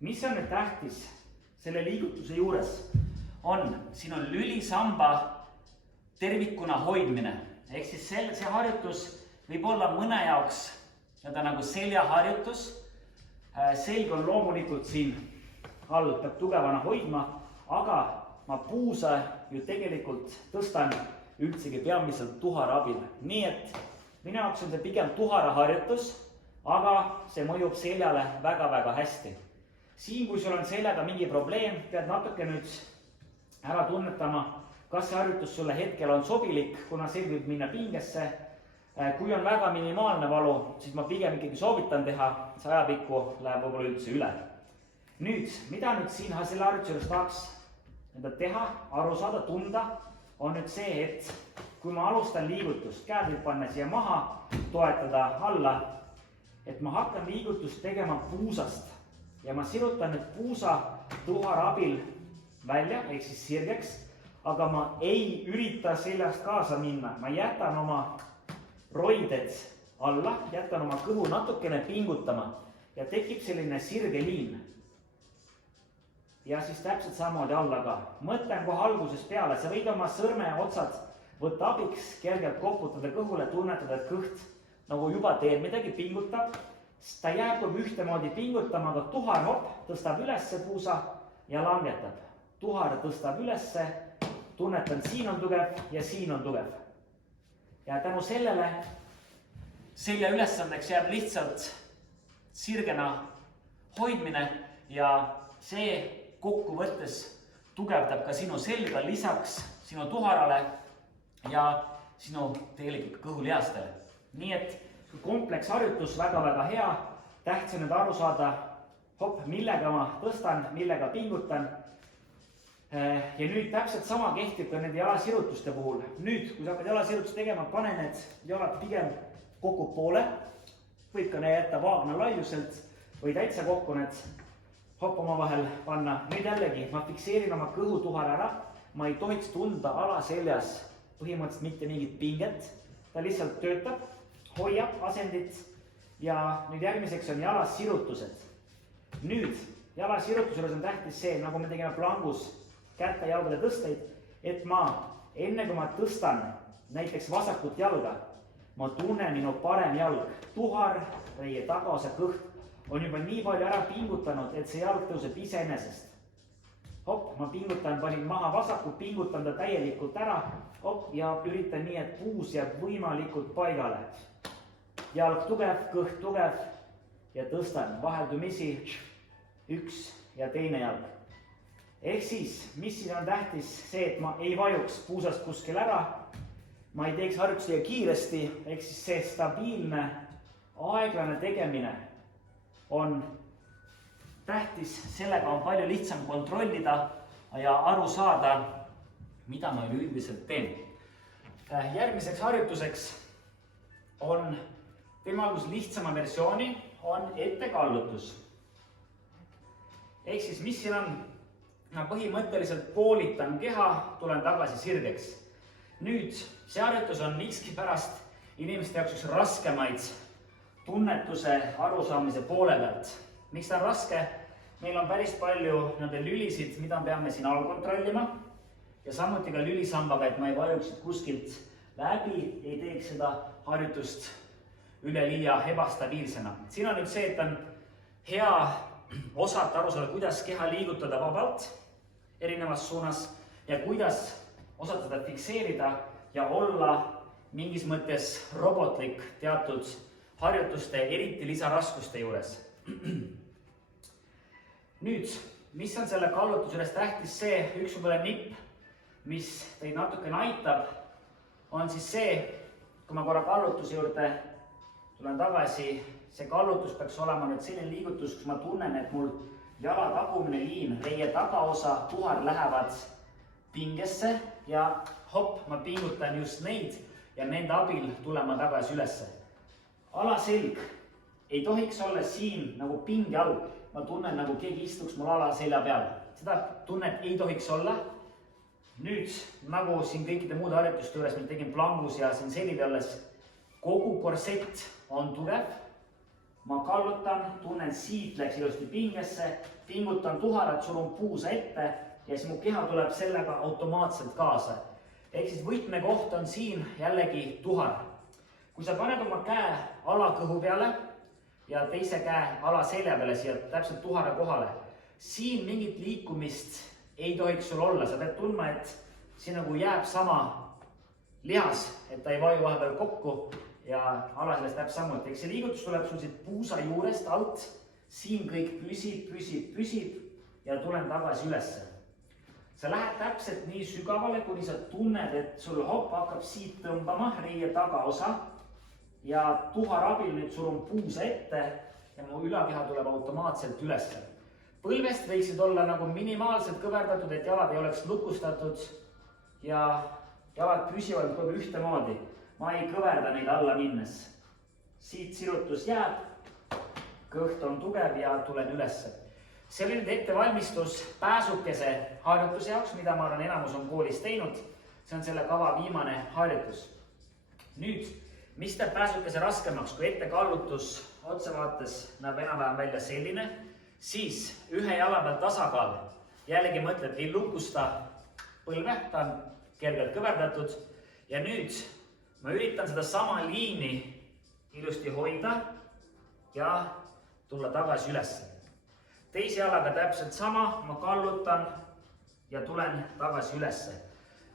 Mis on nüüd tähtis selle liigutuse juures on, siin on lülisamba tervikuna hoidmine, ehk siis see harjutus võib olla mõne jaoks nagu seljaharjutus, selg on loomulikult siin all, peab tugevana hoidma, aga ma puusa ju tegelikult tõstan üldsegi peamiselt tuhara abil. Nii et minu jaoks on see pigem tuhara harjutus, aga see mõjub seljale väga-väga hästi. Siin, kui sul on seljaga mingi probleem, pead natuke nüüd ära tunnetama, kas see harjutus sulle hetkel on sobilik, kuna selg võib minna pingesse. Kui on väga minimaalne valu, siis ma pigem ikkagi soovitan teha, see ajapikku läheb võib-olla üldse üle. Nüüd, mida nüüd siin selle harjutuse juures tahaks teha, aru saada, tunda, on nüüd see, et kui ma alustan liigutust, käed võib panna siia maha, toetada alla, et ma hakkan liigutust tegema puusast ja ma sirutan nüüd puusa tuhara abil välja, ehk siis sirgeks, aga ma ei ürita seljast kaasa minna, ma jätan oma roided alla, jätan oma kõhu natukene pingutama ja tekib selline sirge liin. ja siis täpselt samamoodi alla ka. Mõte on kohe algusest peale, sa võid oma sõrme otsad võtta abiks, kergelt koputada kõhule, tunnetada, et kõht nagu juba teeb midagi, pingutab. Ta jääb kogu ühtemoodi pingutama, aga tuhar hopp, tõstab ülesse puusa ja langetab. Tuhar tõstab ülesse, tunnetan, siin on tugev ja siin on tugev. Ja tänu sellele selja ülesandeks jääb lihtsalt sirgena hoidmine ja see kokkuvõttes tugevdab ka sinu selga lisaks sinu tuharale ja sinu tegelikult kõhulihastele. Nii et kompleksharjutus väga-väga hea. Tähtis on nüüd aru saada, hopp, millega ma tõstan, millega pingutan. Ja nüüd täpselt sama kehtib ka nende jalasirutuste puhul. Nüüd, kui sa hakkad jalasirutust tegema, pane need jalad pigem kokku poole. Võib ka need jätta vaagna laiuselt või täitsa kokku need hopp oma vahel panna. Nüüd jällegi, ma fikseerin oma kõhutuhar ära. Ma ei tohiks tunda alaseljas põhimõtteliselt mitte mingit pinget. Ta lihtsalt töötab, hoiab asendit ja nüüd järgmiseks on jalassirutused. Nüüd jalasirutuse on tähtis see, nagu me tegime plangus kätte jalgade tõsteid, et ma enne kui ma tõstan näiteks vasakut jalga, ma tunnen minu parem jalg, tuhar, reie tagaosa kõht on juba nii palju ära pingutanud, et see jalg tõuseb iseenesest. Hopp, ma pingutan, panin maha vasaku, pingutan ta täielikult ära, hopp, ja üritan nii, et puus jääb võimalikult paigale. Jalg tugev, kõht tugev ja tõstan vaheldumisi üks ja teine jalg. Ehk siis, mis siin on tähtis, see, et ma ei vajuks puusast kuskil ära, ma ei teeks harjutusi kiiresti, ehk siis see stabiilne, aeglane tegemine on tähtis, sellega on palju lihtsam kontrollida ja aru saada, mida ma üldiselt teen. Järgmiseks harjutuseks on, teeme alguses lihtsama versiooni, on ettekallutus. Ehk siis, mis siin on? Ma põhimõtteliselt poolitan keha, tulen tagasi sirgeks. Nüüd, see harjutus on mikski pärast inimeste jaoks üks raskemaid tunnetuse arusaamise poole pealt. Miks ta on raske? Meil on päris palju lülisid, mida peame siin all kontrollima ja samuti ka lülisambaga, et ma ei vajuksid kuskilt läbi, ei teeks seda harjutust üleliia ebastabiilsena. Siin on nüüd see, et on hea osata aru saada, kuidas keha liigutada vabalt erinevas suunas ja kuidas osata seda fikseerida ja olla mingis mõttes robotlik teatud harjutuste, eriti lisaraskuste juures. Nüüd, mis on selle kallutuse juures tähtis see, üks võib-olla nipp, mis teid natukene aitab, on siis see, kui ma korra kallutuse juurde tulen tagasi, see kallutus peaks olema nüüd selline liigutus, kus ma tunnen, et mul jala tagumine liin, reie tagaosa, tuhar lähevad pingesse ja hopp, ma pingutan just neid ja nende abil tulen ma tagasi ülesse. Alaselg ei tohiks olla siin nagu pinge all, ma tunnen nagu keegi istuks mul alaselja peal. Seda tunnet ei tohiks olla. Nüüd, nagu siin kõikide muude harjutuste juures, mida tegin plangus ja siin selili olles, kogu korsett on tugev. Ma kallutan, tunnen siit läks ilusti pingesse, pingutan tuharat, surun puusa ette ja siis mu keha tuleb sellega automaatselt kaasa. Ehk siis võtmekoht on siin jällegi tuhar. Kui sa paned oma käe alakõhu peale ja teise käe alaselja peale siia täpselt tuhara kohale, siin mingit liikumist ei tohiks sul olla. Sa pead tundma, et siin nagu jääb sama lihas, et ta ei vaju vahepeal kokku ja alaseljas täpselt samuti. See liigutus tuleb sul siit puusa juurest alt, siin kõik püsib ja tulen tagasi ülesse. Sa lähed täpselt nii sügavale, kuni sa tunned, et sul hopp hakkab siit tõmbama reie tagaosa ja tuhar abil nüüd surun puusa ette ja mu ülakeha tuleb automaatselt ülesse. Põlvest võiksid olla nagu minimaalselt kõverdatud, et jalad ei oleks lukustatud ja jalad püsivad kogu ühtemoodi. Ma ei kõverda neid alla minnes. Siit sirutus jääb, kõht on tugev ja tulen ülesse. See oli nüüd ettevalmistus pääsukese harjutuse jaoks, mida ma arvan enamus on koolis teinud. See on selle kava viimane harjutus. Nüüd, mis teeb pääsukese raskemaks, kui ettekallutus otsavaates näeb enam-vähem välja selline, siis ühe jala peal tasakaal. jällegi mõtled, ei lukusta põlve, ta on kergelt kõverdatud. Ja nüüd ma üritan seda sama liini ilusti hoida ja tulla tagasi üles. Teise jalaga täpselt sama, ma kallutan ja tulen tagasi ülesse.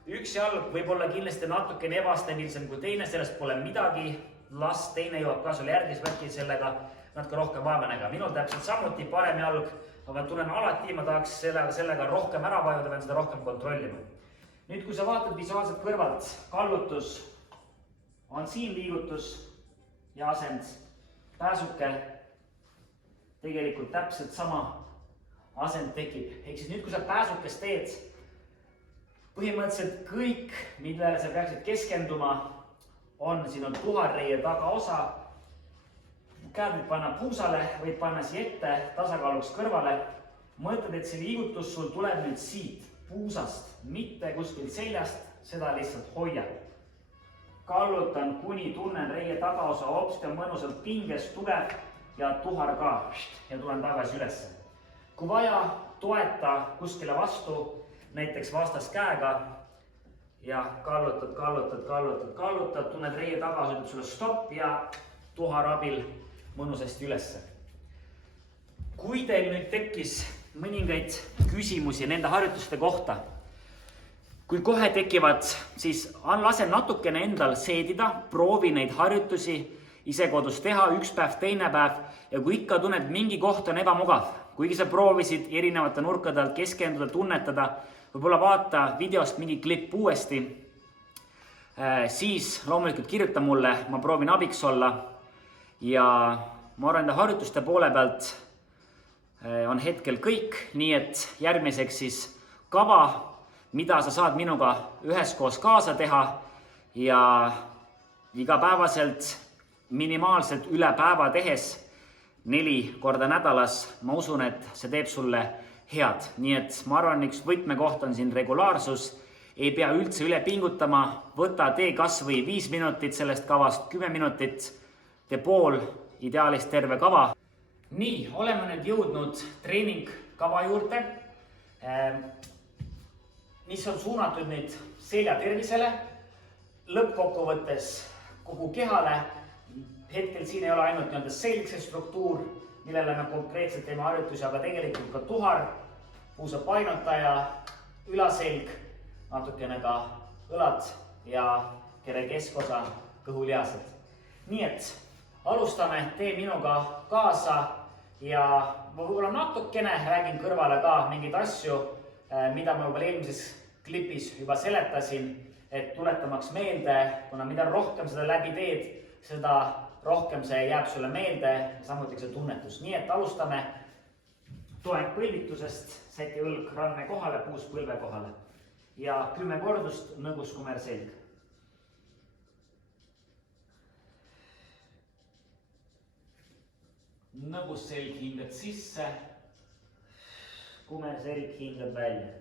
Üks jalg võib olla kindlasti natukene ebastabiilsem kui teine, sellest pole midagi. Las teine jõuab ka sulle järgi, võtki sellega natuke rohkem vaeva näga. Minul täpselt samuti parem jalg, aga tulen alati, ma tahaks sellega rohkem ära vajuda, pean seda rohkem kontrollima. Nüüd, kui sa vaatad visuaalselt kõrvalt, kallutus on siin liigutus ja asend, pääsuke, tegelikult täpselt sama asend tekib. Ehk siis nüüd, kui sa pääsukest teed, põhimõtteliselt kõik, millele sa peaksid keskenduma, on sinu tuharreie tagaosa. Käed võid panna puusale, võid panna siia ette, tasakaaluks kõrvale. Mõtled, et see liigutus sul tuleb nüüd siit puusast, mitte kuskilt seljast, seda lihtsalt hoia. Kallutan, kuni tunnen reie tagaosa hopsti on mõnusalt pinges, tugev ja tuhar ka ja tulen tagasi ülesse. Kui vaja, toeta kuskile vastu, näiteks vastast käega ja kallutad, tunned reie tagasi, ütleb sulle stopp ja tuhar abil mõnusasti ülesse. Kui teil nüüd tekkis mõningaid küsimusi nende harjutuste kohta, kui kohe tekivad, siis lase natukene endal seedida, proovi neid harjutusi ise kodus teha, üks päev, teine päev ja kui ikka tunned, mingi koht on ebamugav, kuigi sa proovisid erinevate nurkade alt keskenduda, tunnetada, võib-olla vaata videost mingi klipp uuesti, siis loomulikult kirjuta mulle, ma proovin abiks olla ja ma arvan, et harjutuste poole pealt on hetkel kõik, nii et järgmiseks siis kava, mida sa saad minuga üheskoos kaasa teha ja igapäevaselt minimaalselt üle päeva tehes 4 korda nädalas, ma usun, et see teeb sulle head. Nii et ma arvan, üks võtmekoht on siin regulaarsus, ei pea üldse üle pingutama, võta, tee kas või 5 minutit sellest kavast, 10 minutit, tee pool, ideaalis terve kava. Nii, oleme nüüd jõudnud treeningkava juurde, mis on suunatud nüüd selja tervisele, lõppkokkuvõttes kogu kehale. Hetkel siin ei ole ainult selgse struktuur, millele me konkreetselt teeme harjutusi, aga tegelikult ka tuhar, puusa painutaja, ülaselg, natukene ka õlad ja kere keskosa, kõhulihased. Nii et alustame, tee minuga kaasa ja ma võib-olla natukene räägin kõrvale ka mingeid asju, mida ma juba eelmises klipis juba seletasin, et tuletamaks meelde, kuna mida rohkem seda läbi teed, seda rohkem see jääb sulle meelde, samuti see tunnetus. Nii et alustame toeng põlvitusest, säti õlg ranne kohale, puus põlve kohale ja 10 kordust nõgus kumer selg. Nõgus selg hingad sisse, kumer selg hingad välja.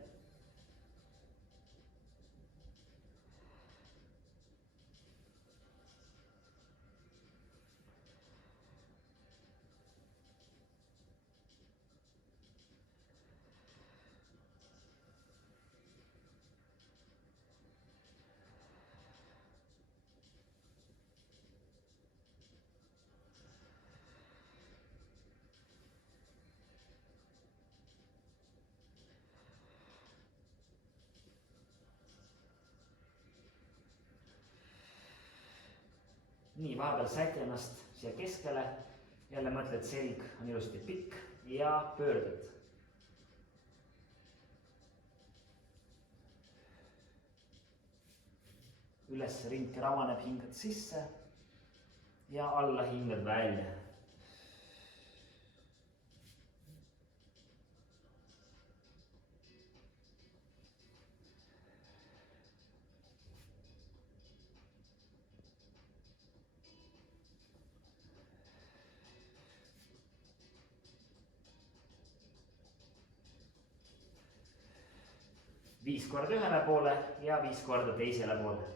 Nii, vahepeal säti ennast siia keskele, jälle mõtled, selg on ilusti pikk ja pöördad. Üles ring ravaneb, hingad sisse ja alla hingad välja. Viis korda ühele poole ja 5 korda teisele poole.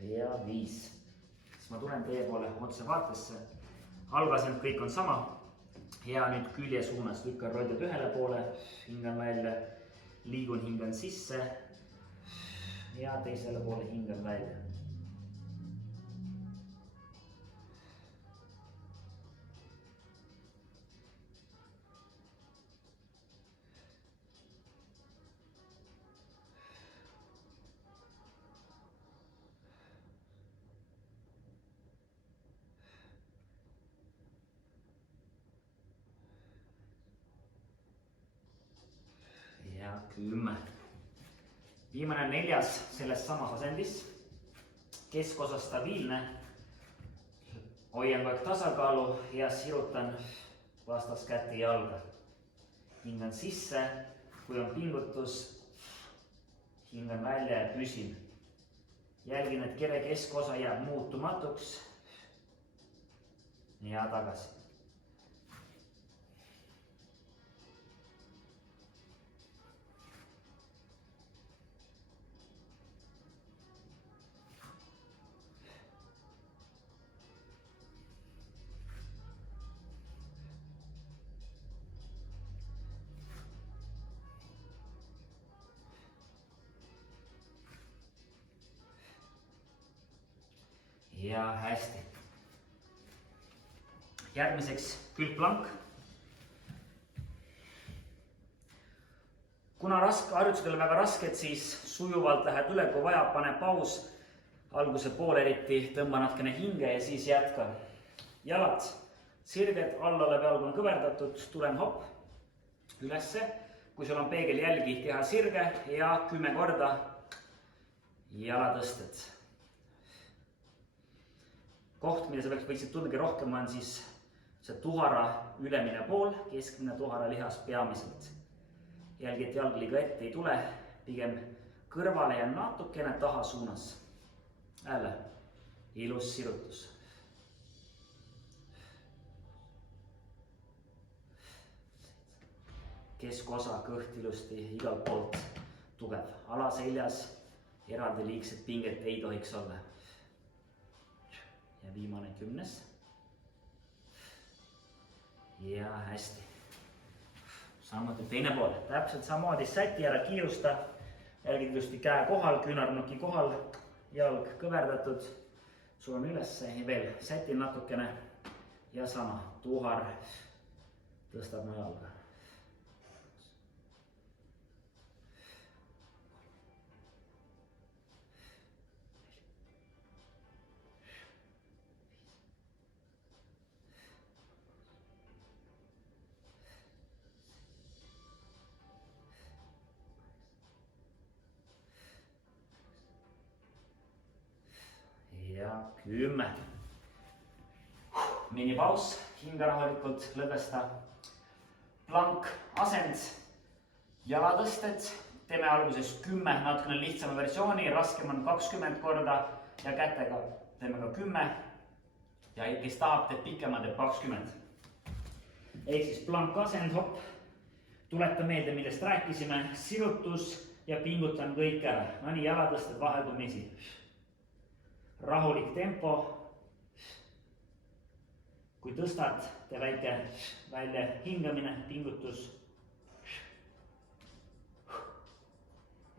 ja 5. Siis ma tulen teie poole otse vaatesse. Algasend kõik on sama. Ja nüüd külje suunas lükkan rodjad ühele poole, hingan välja, liigun, hingan sisse ja teisele poole hingan välja. Ja 10. Viimane 4. selles samas asendis. Keskosa stabiilne. Hoian kogu aeg tasakaalu ja sirutan vastaskätt ja jalga. Hingan sisse, kui on pingutus, hingan välja ja püsin. Jälgin, et kere keskosa jääb muutumatuks ja tagasi. Ja hästi. Järgmiseks külgplank. Kuna harjutused on väga rasked, siis sujuvalt lähed üle, kui vaja, pane paus. Alguse poole eriti tõmba natkene hinge ja siis jätka. Jalad sirged, alla läbi jalg on kõverdatud, tulen hopp ülesse. Kui sul on peegel jälgi, keha sirge ja 10 korda jalatõsted. Koht, mida sa võiksid tundagi rohkem, on siis see tuhara ülemine pool, keskmine tuhara lihas peamiselt. Jälgi, et jalg liiga ette ei tule, pigem kõrvale ja natukene taha suunas. Jälle, ilus sirutus. Keskosa, kõht ilusti, igalt poolt tugev. Alaseljas eraldi liigset pinget ei tohiks olla. Ja viimane 10. Ja hästi. Samuti teine pool. Täpselt samamoodi säti ära kiirusta. Jälgid ilusti käe kohal, küünarnuki kohal, jalg kõverdatud. Sul on ülesse ja veel sätin natukene. Ja sama, tuhar tõstab mu jalga. Ja 10. Minipaus, hinga rahulikult, lõdvesta. Plank, asend, jalatõsted. Teeme alguses 10, natukene lihtsama versiooni, raskem on 20 korda ja kätega teeme ka 10. Ja kes tahab, teeb pikema, teeb 20. Ehk siis plank, asend, hopp. Tuleta meelde, millest rääkisime, sirutus ja pingutan kõik ära. No nii, jalatõsted vaheldumisi. Rahulik tempo. Kui tõstad, tee väike välja hingamine, pingutus.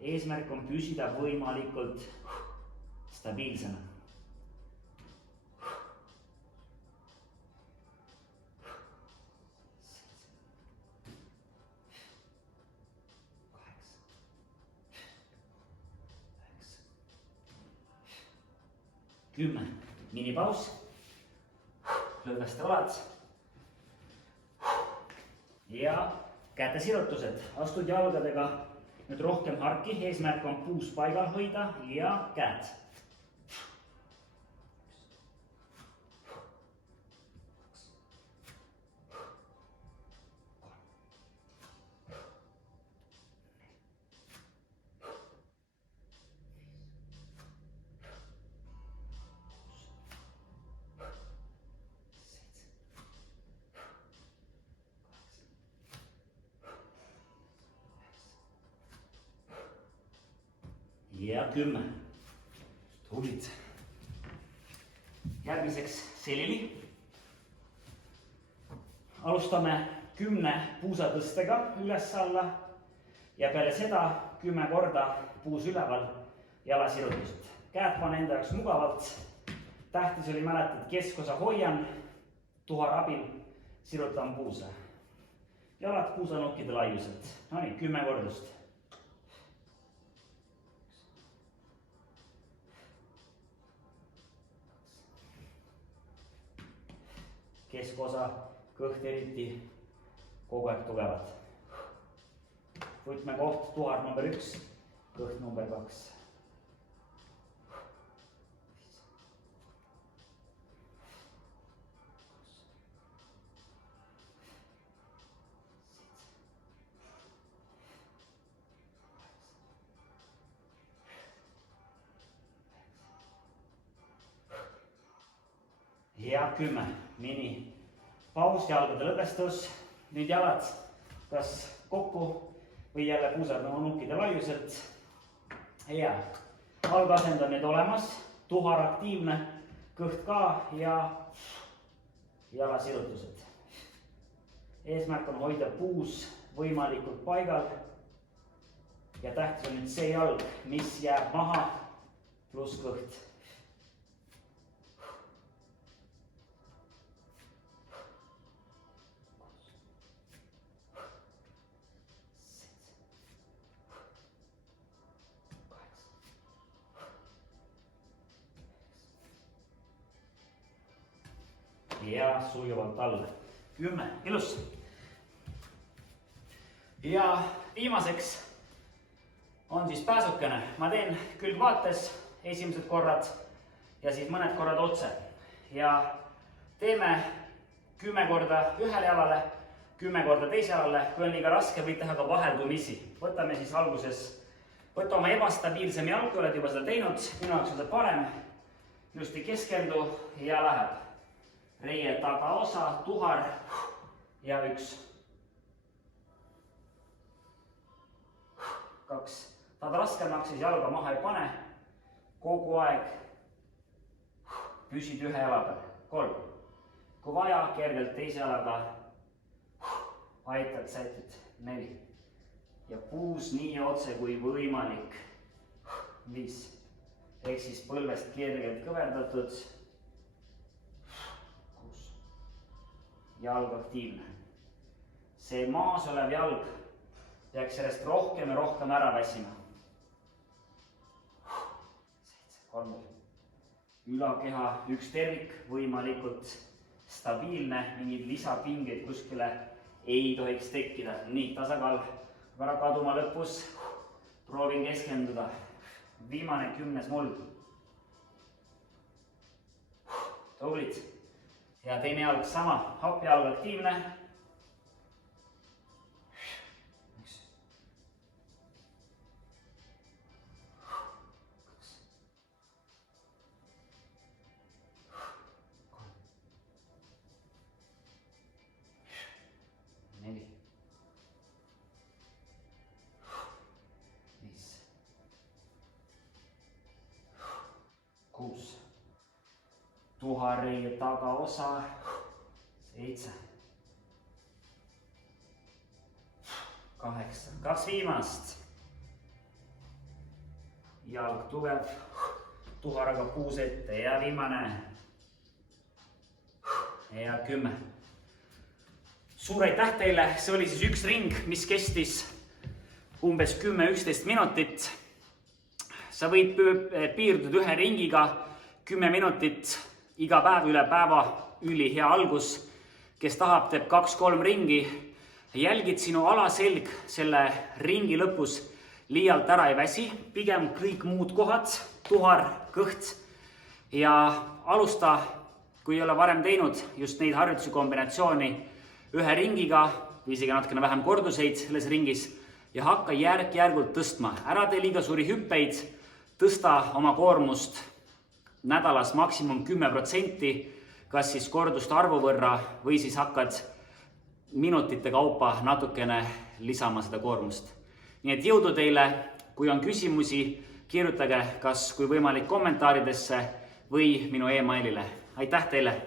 Eesmärk on püsida võimalikult stabiilsena. Minipaus, lõdvesta oled ja käte sirutused. Astud jalgadega nüüd rohkem harki, eesmärk on puus paigal hoida ja käed. Ja 10. Tublid. Järgmiseks selili. Alustame 10 puusatõstega üles-alla ja peale seda 10 korda puus üleval jalasirutused. Käed pane enda jaoks mugavalt. Tähtis oli mäletad, keskosa hoian, tuhar abil sirutan puusa. Jalad puusanukkide laiuselt. No nii, 10 kordust. Keskosa, kõht eriti, kogu aeg tugevad. Võtmekoht, tuhar number 1, kõht number 2. Ja 10. Mini paus, jalgade lõdvestus. Nüüd jalad kas kokku või jälle puusad nukkide laiuselt. Ja algasend on nüüd olemas. Tuhar aktiivne, kõht ka ja jalasirutused. Eesmärk on hoida puus võimalikult paigal. Ja tähtis on nüüd see jalg, mis jääb maha pluss kõht. Ja sujuvalt alla. 10. Ilus. Ja viimaseks on siis pääsukene. Ma teen külgvaates esimesed korrad ja siis mõned korrad otse. Ja teeme 10 korda ühele jalale, 10 korda teise jalale. Kui on liiga raske, võid teha ka vaheldumisi. Võtame siis alguses, võta oma ebastabiilsem jalg, kui oled juba seda teinud. Minu jaoks on see parem. Just keskendu ja läheb. Reie tagaosa, tuhar ja 1. 2. Tahad raskemaks, siis jalga maha ei pane. Kogu aeg püsid ühe jala peal. 3. Kui vaja, kergelt teise jalaga aitad, sätid. 4. Ja puus nii otse kui võimalik. 5. Ehk siis põlvest kergelt kõverdatud. Jalg aktiivne. See maas olev jalg peaks järjest rohkem ja rohkem ära väsima. 3. Ülakeha üks tervik, võimalikult stabiilne, mingid lisapingeid kuskile ei tohiks tekkida. Nii, tasakaal ära kaduma lõpus. Proovin keskenduda. Viimane 10. muld. Tublid. Ja teine jalg sama, happjalg aktiivne. 1. 4. 5. 6. Tuhari tagaosa. 7. 8. 2 viimast. Jalg tugev. Tuharaga puus ette ja viimane. Ja 10. Suur aitäh teile, see oli siis üks ring, mis kestis umbes 10-11 minutit. Sa võid piirduda ühe ringiga 10 minutit iga päev üle päeva, ülihea algus. Kes tahab, teeb 2-3 ringi. Jälgid sinu alaselg selle ringi lõpus liialt ära ei väsi. Pigem kõik muud kohad, tuhar, kõht. Ja alusta, kui ei ole varem teinud, just neid harjutusi kombinatsiooni ühe ringiga või isegi natukene vähem korduseid selles ringis ja hakka järk-järgult tõstma. Ära tee liiga suuri hüppeid, tõsta oma koormust nädalas maksimum 10%, kas siis korduste arvu võrra või siis hakkad minutite kaupa natukene lisama seda koormust. Nii et jõudu teile, kui on küsimusi, kirjutage kas kui võimalik kommentaaridesse või minu emailile. aitäh teile!